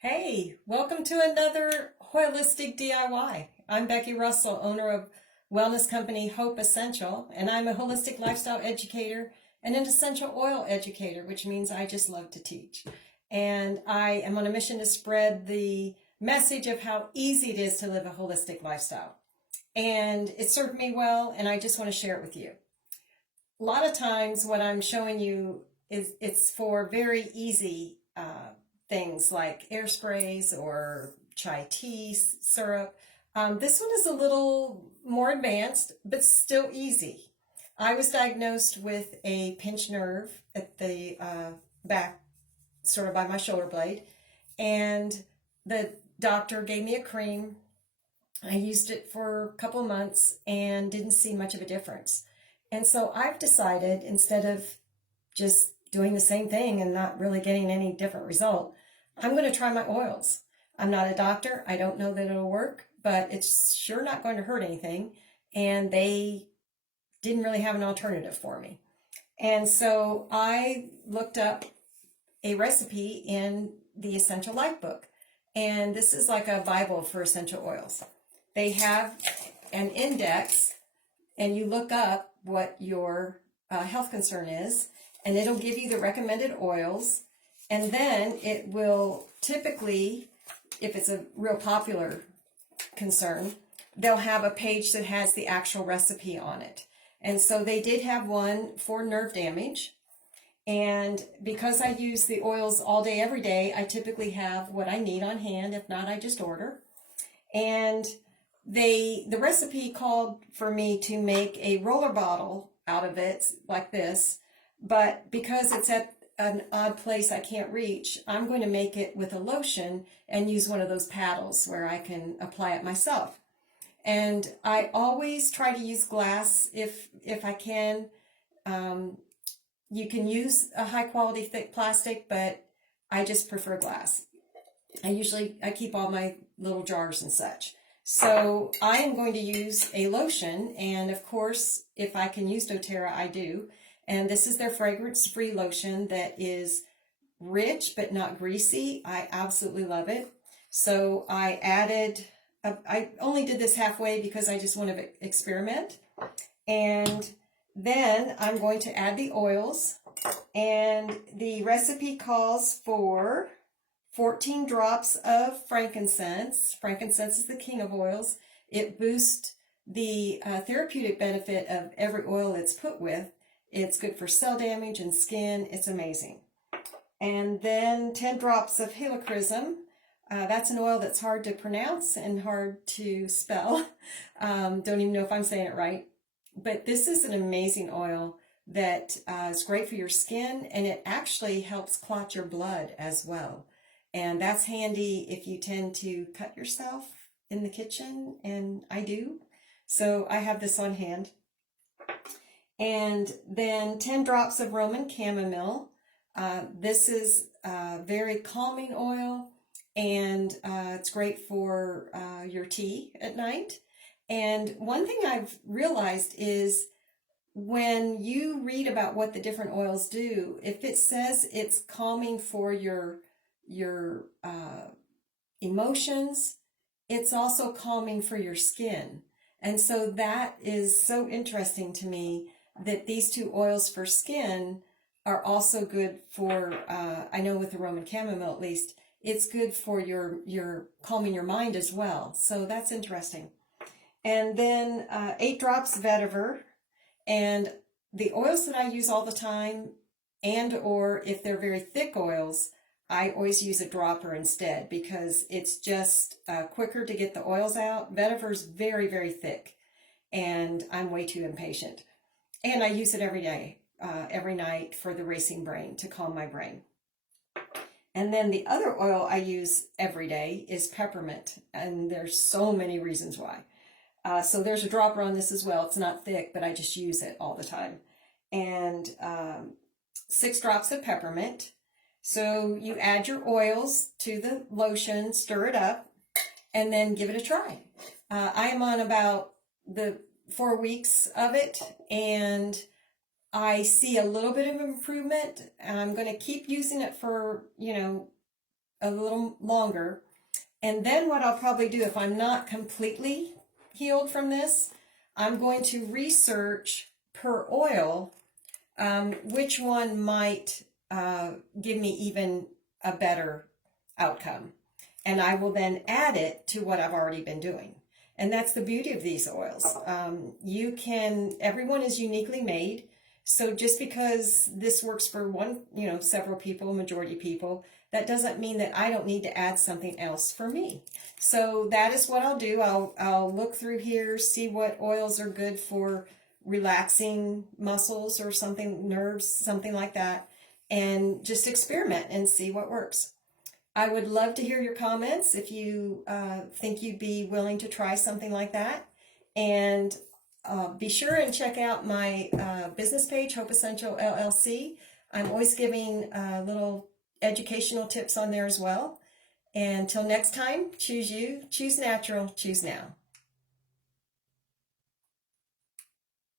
Hey, welcome to another hOIListic DIY. I'm Becky Russell, owner of wellness company Hope Essential, and I'm a holistic lifestyle educator and an essential oil educator, which means I just love to teach. And I am on a mission to spread the message of how easy it is to live a holistic lifestyle. And it served me well, and I just want to share it with you. A lot of times what I'm showing you is it's for very easy things like air sprays or chai tea syrup. This one is a little more advanced, but still easy. I was diagnosed with a pinched nerve at the back, sort of by my shoulder blade, and the doctor gave me a cream. I used it for a couple months and didn't see much of a difference. And so I've decided, instead of just doing the same thing and not really getting any different result, I'm going to try my oils. I'm not a doctor. I don't know that it'll work, but it's sure not going to hurt anything. And they didn't really have an alternative for me. And so I looked up a recipe in the Essential Life book. And this is like a Bible for essential oils. They have an index, and you look up what your health concern is, and it'll give you the recommended oils. And then it will typically, if it's a real popular concern, they'll have a page that has the actual recipe on it. And so they did have one for nerve damage. And because I use the oils all day, every day, I typically have what I need on hand. If not, I just order. And the recipe called for me to make a roller bottle out of it like this. But because it's at an odd place I can't reach, I'm going to make it with a lotion and use one of those paddles where I can apply it myself. And I always try to use glass if I can. You can use a high quality thick plastic, but I just prefer glass. I keep all my little jars and such. So I am going to use a lotion, and of course, if I can use doTERRA, I do. And this is their fragrance-free lotion that is rich but not greasy. I absolutely love it. So I only did this halfway because I just want to experiment. And then I'm going to add the oils. And the recipe calls for 14 drops of frankincense. Frankincense is the king of oils. It boosts the therapeutic benefit of every oil it's put with. It's good for cell damage and skin. It's amazing. And then 10 drops of Chrism. That's an oil that's hard to pronounce and hard to spell. Don't even know if I'm saying it right. But this is an amazing oil that is great for your skin, and it actually helps clot your blood as well. And that's handy if you tend to cut yourself in the kitchen, and I do. So I have this on hand. And then 10 drops of Roman chamomile. This is a very calming oil, and it's great for your tea at night. And one thing I've realized is when you read about what the different oils do, if it says it's calming for your emotions, it's also calming for your skin. And so that is so interesting to me, that these two oils for skin are also good for, I know with the Roman chamomile at least, it's good for your calming your mind as well. So that's interesting. And then 8 drops Vetiver. And the oils that I use all the time, and or if they're very thick oils, I always use a dropper instead, because it's just quicker to get the oils out. Vetiver's very, very thick, and I'm way too impatient. And I use it every day, every night, for the racing brain, to calm my brain. And then the other oil I use every day is peppermint, and there's so many reasons why. So there's a dropper on this as well. It's not thick, but I just use it all the time. And 6 drops of peppermint. So you add your oils to the lotion, stir it up, and then give it a try. I am on about the 4 weeks of it, and I see a little bit of improvement. I'm going to keep using it for, a little longer. And then what I'll probably do, if I'm not completely healed from this, I'm going to research per oil which one might give me even a better outcome. And I will then add it to what I've already been doing. And that's the beauty of these oils. Everyone is uniquely made. So just because this works for several people, majority of people, that doesn't mean that I don't need to add something else for me. So that is what I'll do. I'll look through here, see what oils are good for relaxing muscles or something, nerves, something like that, and just experiment and see what works. I would love to hear your comments if you think you'd be willing to try something like that. And be sure and check out my business page, Hope Essential LLC. I'm always giving little educational tips on there as well. And until next time, choose you, choose natural, choose now.